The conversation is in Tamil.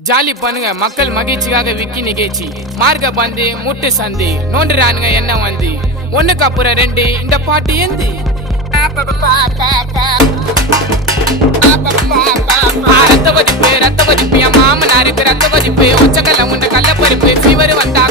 ஜாலி பண்ணுங்க மக்கள் மகிழ்ச்சிக்காக விக்கி நிகழ்ச்சி மார்க்க பந்து முட்டு சந்தி நோண்டுறானுங்க என்ன வந்து ஒண்ணுக்கு அப்புறம் ரெண்டு இந்த பாட்டு ஏந்து ரத்த வதிப்பு என் மாமனாருக்கு ரத்த வதிப்பு உச்சக்கல்ல உண்ட கள்ளப்பருப்பு ஃபீவர் வந்தா